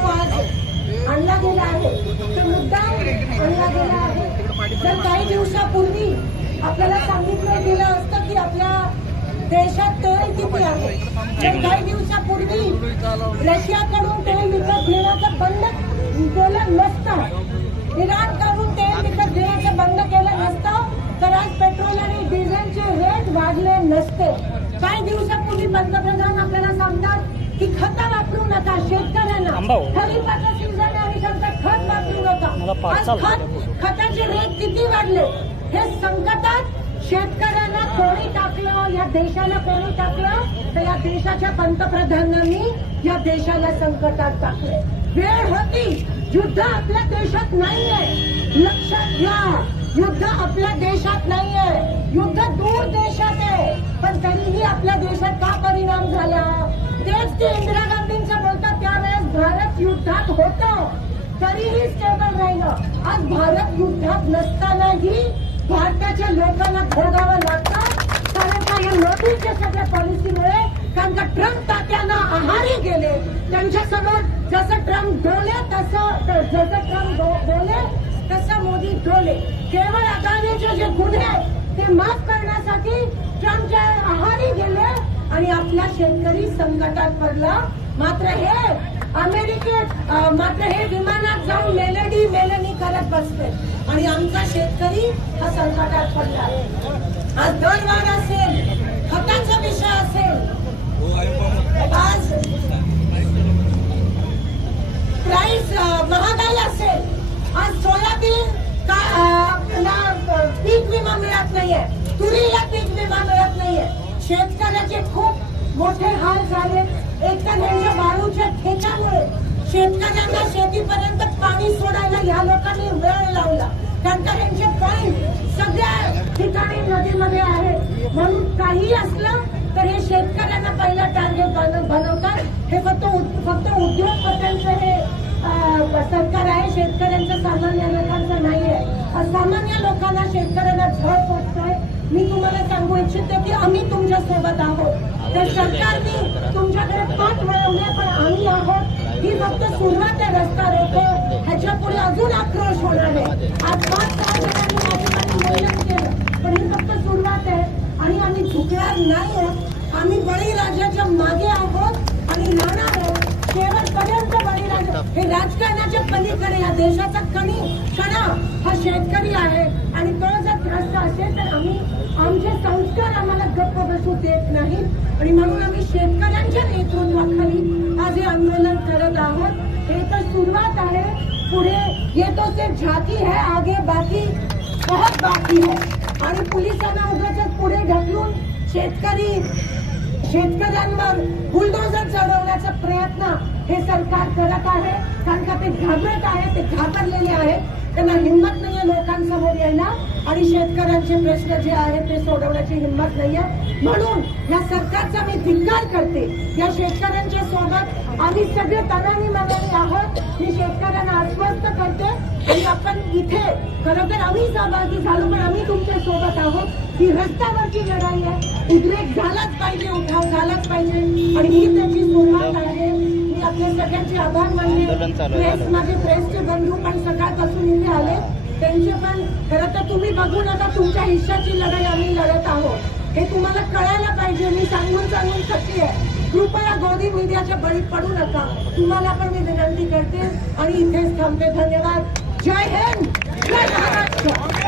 जो आज आणला गेला आहे तो मुद्दा आणला गेला आहे। जर काही दिवसापूर्वी आपल्याला सांगितलं गेलं असतं की आपल्या देशात तेल किती आहे, तर काही दिवसापूर्वी रशियाकडून तेल विकत घेण्याचं बंद केलं नसतं, इराणकडून तेल विकत घेण्याचं बंद केलं नसतं, तर आज पेट्रोल आणि डिझेलचे रेट वाढले नसते। काही दिवसापूर्वी पंतप्रधान आपल्याला सांगतात की खत वापरू नका, शेतकऱ्यांना खरीपाचा सीझन आणि संकट खत वापरू नका। आज खताचे रेट किती वाढले, हे संकटात शेतकऱ्यांना कोणी टाकलं, या देशाला कोणी टाकलं, तर या देशाच्या पंतप्रधानांनी या देशाला संकटात टाकले। वेळ होती, युद्ध आपल्या देशात नाहीये, लक्षात घ्या, युद्ध आपल्या देशात नाहीये, युद्ध दूर देशात आहे, पण तरीही आपल्या देशात का परिणाम झाला, तेच ते इंदिरा गांधींचं बोलतात त्यावेळेस भारत युद्धात होतं तरीही स्टेबल राहिलं। आज भारत युद्धात नसतानाही भारताच्या लोकांना भोगावं लागतं, कारण का या मोदीच्या सगळ्या पॉलिसीमुळे, कारण का ट्रम्प तात्यांना आहारी गेले, त्यांच्यासमोर जसं ट्रम्प डोले तसं मोदी डोले। केवळ अदानीचे जे गुन्हे ते माफ करण्यासाठी ट्रम्पच्या आहारी गेले आणि आपला शेतकरी संकटात पडला। मात्र हे विमानात जाऊन मेलनी करत बसते आणि आमचा शेतकरी हा संकटात पडला। आज दरवाढ असेल, खताचा विषय असेल, आज प्राइस महागाई असेल, आज सोयाबीन पीक विमा मिळत नाहीये, तुरीला पीक विमा मिळत नाहीये, शेतकऱ्याचे खूप मोठे हाल झाले। एक तर यांच्या वाळूच्या ठेक्यामुळे शेतकऱ्यांना शेतीपर्यंत पाणी सोडायला या लोकांनी वेळ लावला, कारण का यांचे पॉईंट सगळ्या ठिकाणी नदीमध्ये आहे, म्हणून काही असलं तर हे शेतकऱ्यांना पहिला टार्गेट बनवतात। हे फक्त उद्योगपत्यांचं हे सरकार आहे, शेतकऱ्यांचं सामान्य लोकांचं नाहीये। सामान्य लोकांना शेतकऱ्यांना झळ पोचतोय। मी तुम्हाला सांगू इच्छिते की आम्ही तुमच्या सोबत आहोत, तर सरकारने तुमच्याकडे पाठ वळवले, पण आम्ही आहोत। ही फक्त सुरुवात आहे, रस्ता रोको, ह्याच्या पुढे अजून आक्रोश होणार आहे। आज 5-6 जणांनी मेहनत केलं, पण ही फक्त सुरुवात आहे आणि आम्ही झुकणार नाही। आम्ही बळीराजाच्या मागे आहोत आणि राहणार आहोत शेवटपर्यंत। बळीराजा हे राजकारणाच्या पलीकडे या देशाचा कणा हा शेतकरी आहे आणि तो जर त्रस्त असेल तर आमचे संस्कार आम्हाला गप्प बसू देत नाहीत आणि म्हणून आम्ही शेतकऱ्यांच्या नेतृत्वाखाली आज हे आंदोलन करत आहोत। हे तर सुरुवात आहे, पुढे ये तो सिर्फ झांकी है, आगे बाकी बहुत बाकी है। आणि पोलिसांना उगाच पुढे ढकलून शेतकऱ्यांवर बुलडोझर चढवण्याचा प्रयत्न हे सरकार करत आहे, कारण का ते घाबरत आहे, ते घाबरलेले आहेत, त्यांना हिंमत नाहीये लोकांसमोर यायला आणि शेतकऱ्यांचे प्रश्न जे आहेत ते सोडवण्याची हिंमत नाहीये। म्हणून या सरकारचा मी धिक्कार करते। या शेतकऱ्यांच्या सोबत आम्ही सगळे तनानी मनानी आहोत। मी शेतकऱ्यांना आश्वस्त करते आणि आपण इथे खरं तर आम्ही सहभागी झालो, पण आम्ही तुमच्या सोबत आहोत। ही रस्त्यावरची लढाई आहे, उद्रेक झालाच पाहिजे, उठाव झालाच पाहिजे आणि ही त्याची सुरुवात आहे। मी आपल्या सगळ्यांचे आभार मानले। माझे प्रेसचे बंधू पण सकाळपासून इथे आले, त्यांचे पण खरं तर तुम्ही बघू नका, तुमच्या हिश्श्याची लढाई आम्ही लढत आहोत, हे तुम्हाला कळायला पाहिजे। मी सांगून थकली आहे, कृपया गोदी मीडियाच्या बळी पडू नका, तुम्हाला पण मी विनंती करते आणि इथेच थांबते। धन्यवाद। जय हिंद, जय महाराष्ट्र।